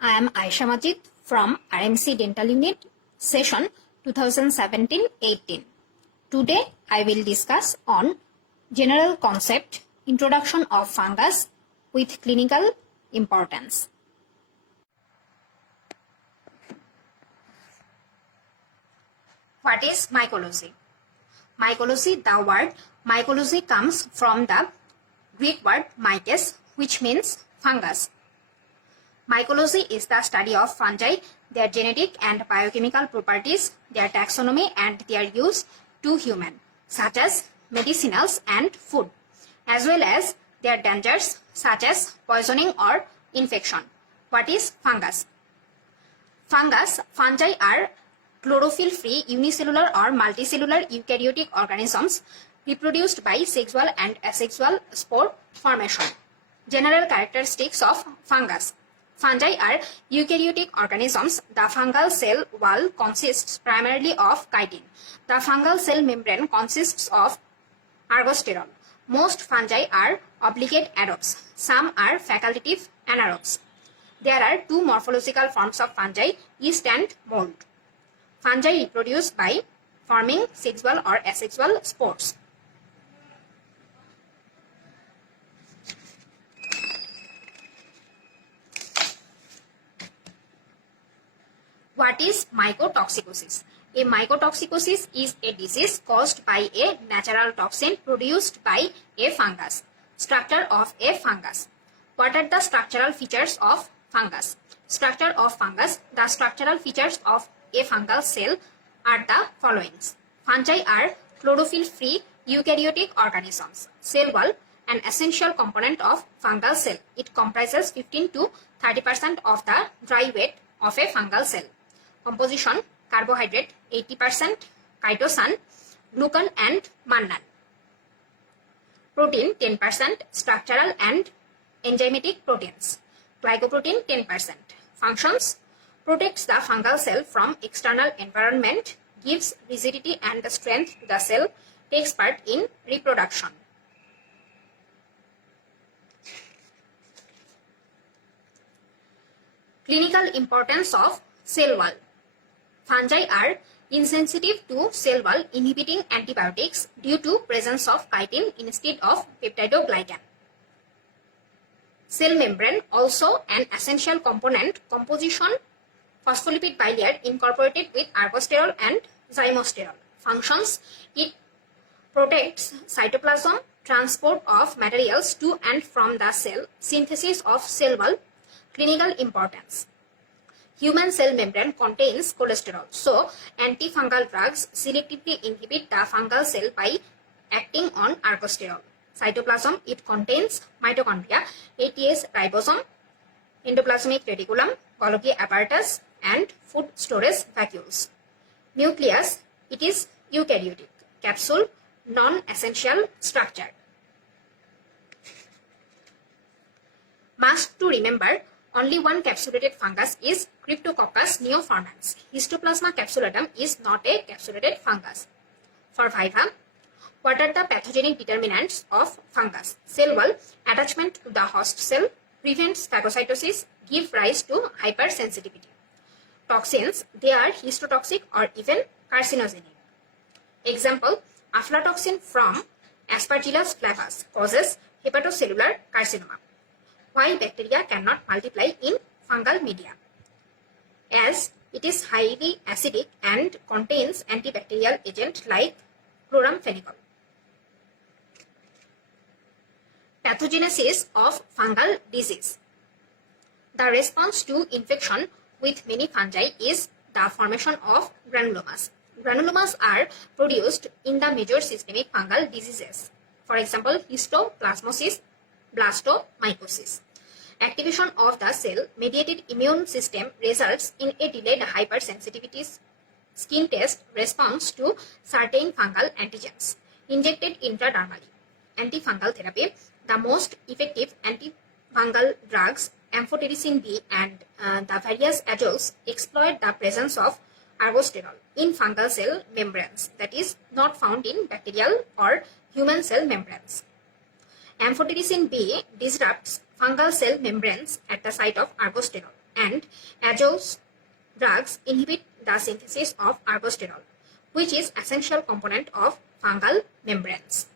I am Aisha Majid from RMC Dental Unit, session 2017-18. Today I will discuss on general concept, introduction of fungus with clinical importance. What is mycology? Mycology, the word mycology comes from the Greek word mykes, which means fungus. Mycology is the study of fungi, their genetic and biochemical properties, their taxonomy and their use to human, such as medicinals and food, as well as their dangers such as poisoning or infection. What is fungus? Fungi are chlorophyll-free unicellular or multicellular eukaryotic organisms reproduced by sexual and asexual spore formation. General characteristics of fungus. Fungi are eukaryotic organisms. The fungal cell wall consists primarily of chitin. The fungal cell membrane consists of ergosterol. Most fungi are obligate aerobes. Some are facultative anaerobes. There are two morphological forms of fungi, yeast and mold. Fungi reproduce by forming sexual or asexual spores. What is mycotoxicosis? A mycotoxicosis is a disease caused by a natural toxin produced by a fungus. Structure of a fungus. What are the structural features of fungus? Structure of fungus. The structural features of a fungal cell are the following. Fungi are chlorophyll-free eukaryotic organisms. Cell wall, an essential component of fungal cell. It comprises 15 to 30% of the dry weight of a fungal cell. Composition: carbohydrate 80%, chitosan, glucan and mannane. Protein 10%, structural and enzymatic proteins. Glycoprotein 10%. Functions: protects the fungal cell from external environment, gives rigidity and strength to the cell, takes part in reproduction. Clinical importance of cell wall. Fungi are insensitive to cell wall inhibiting antibiotics due to presence of chitin instead of peptidoglycan. Cell membrane also an essential component. Composition: phospholipid bilayer incorporated with ergosterol and zymosterol. Functions: it protects cytoplasm, transport of materials to and from the cell, synthesis of cell wall. Clinical importance. Human cell membrane contains cholesterol, so antifungal drugs selectively inhibit the fungal cell by acting on ergosterol. Cytoplasm, it contains mitochondria, ATS ribosome, endoplasmic reticulum, Golgi apparatus and food storage vacuoles. Nucleus, it is eukaryotic. Capsule, non-essential structure. Must to remember, only one capsulated fungus is Cryptococcus neoformans. Histoplasma capsulatum is not a capsulated fungus. For Viva, what are the pathogenic determinants of fungus? Cell wall, attachment to the host cell, prevents phagocytosis, give rise to hypersensitivity. Toxins, they are histotoxic or even carcinogenic. Example, aflatoxin from Aspergillus flavus causes hepatocellular carcinoma. Why bacteria cannot multiply in fungal media? As it is highly acidic and contains antibacterial agent like chloramphenicol. Pathogenesis of fungal disease. The response to infection with many fungi is the formation of granulomas. Granulomas are produced in the major systemic fungal diseases. For example, histoplasmosis, blastomycosis. Activation of the cell-mediated immune system results in a delayed hypersensitivity skin test response to certain fungal antigens injected intradermally. Antifungal therapy. The most effective antifungal drugs, amphotericin B and the various azoles, exploit the presence of ergosterol in fungal cell membranes that is not found in bacterial or human cell membranes. Amphotericin B disrupts fungal cell membranes at the site of ergosterol and azoles drugs inhibit the synthesis of ergosterol, which is essential component of fungal membranes.